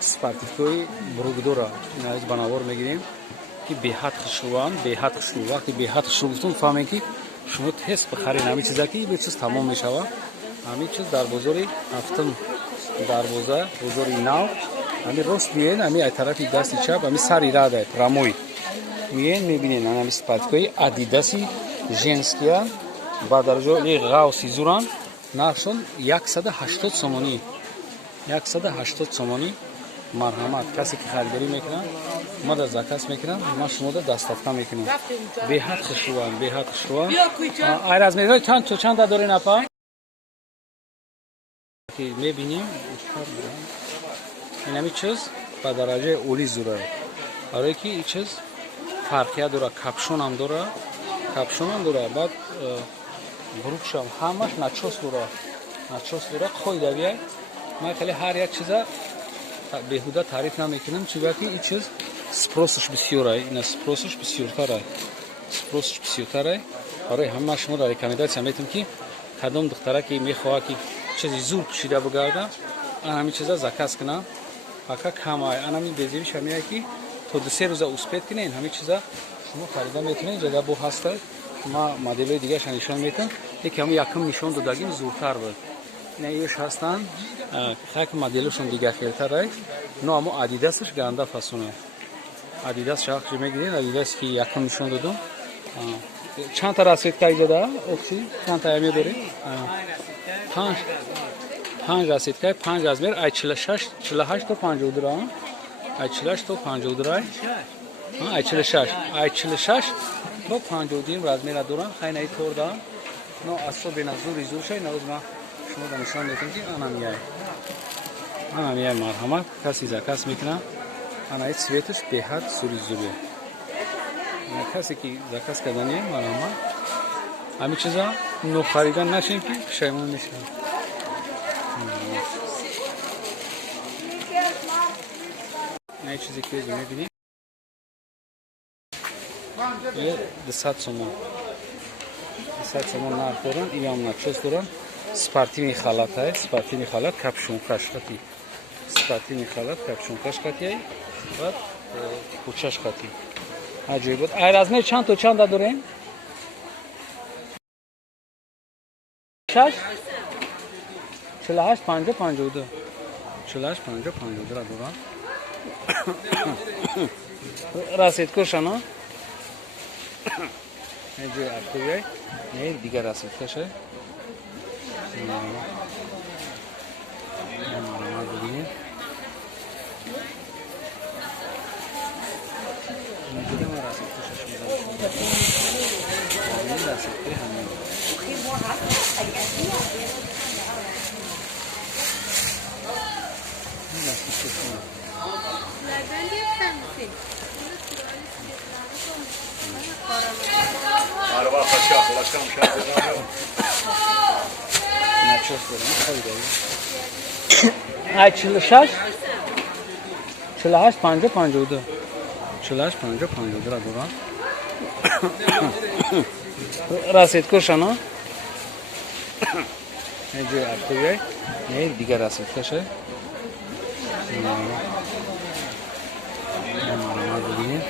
спартивкои бургдора инаиз ба навор мегирем ки беҳад хушрӯанд, беҳад хушрӯ. Вақте беҳад хушрӯ гуфтум фаҳмем ки шумо тест бихарен ҳамин чиза ки бе чиз тамом мешавад. ҳамин чиз дар бозори ҳафтум дарвоза, бозори нав, ҳамин рост биен, ҳамин ай тарафи дасти чап, ҳамин сари радает рамои биен мебинен ҳамин спартивкои Адидаси женския ба дароҷаи ғавси зуран нархшон 180 сомонӣ. 180 сомонӣ. Марҳамат, касе ки харидорӣ мекунад, омада заказ мекунад, ман шумода дастафта мекунам. Беҳад хушрӯанд, беҳад хушрӯанд. Ай размерҳои чанда дорен апа? Мебинем ин ҳамин чиз ба дараҷаи оли зурад. Барое ки ин чиз фарқия дора, капшонам дора, баъд брукшам ҳамаш начос дора. Қоида бияй. Ман хеле ҳар як чиза беҳуда таъриф намекунам, чиба ки ин чиз спросаш бисёрай, ина спросаш бисёртарай. Барои ҳама шумо рекомендатсия метам ки кадом духтара ки мехоҳад ки чизи зур пӯшида бигарда, ан ҳамин чиза заказ кунам. Ҳака камай, ан ҳамин безивиш ҳамия ки то 2-3 рӯза успед кунед, ҳамин чиза шумо харида метавонед. ҷага бо ҳаста ма моделҳои дигараша нишон метам, лекин ҳамин якум нишон додагим зуртар буд. ина ёш ҳастанд, хак моделҳошон дига хелтарай. но амо Адидасаш ганда фасоне. Адидас шахши мегиред, Адидас ки якум нишон додум. Чанд та расветка изода? Окси, чанд та медоред? 5 расветка, 5 размер, ай 48 то 52. Ай 48 то 52. Ай 46 то 52 размера дорам. Хайнаи торда. но асобина зури зуршай, навоз ма шумо да нишон метам ки анам яй марҳамат, каси заказ мекунам. Анаи цветаш беҳад зури зуре. Касе ки заказ кардани марҳамат. ҳамин чиза нохаридан нашем ки пушаймон мешавем. ин чизе ки мебинем 200 сомон. 200 сомон нарх доран, иам начос доран. Спортивный халат ай, спортивный халат капшонкаш хати. Спортивный халат капшонкаш хати ай. Баъд кучаш хати. Аҷоиб буд. Ай размер чанд то чанда дорем? 6 48 50 52. 48 50 52 ра дорам. Расеткошано. Эҷои афтояй. Не дигар расеткаше. Ай 46 48 50 52. 48 50 52 ра дорам. Расеткошано. Эҷои афтояй. Не дигар расеткаше. Марҳамат бубинед.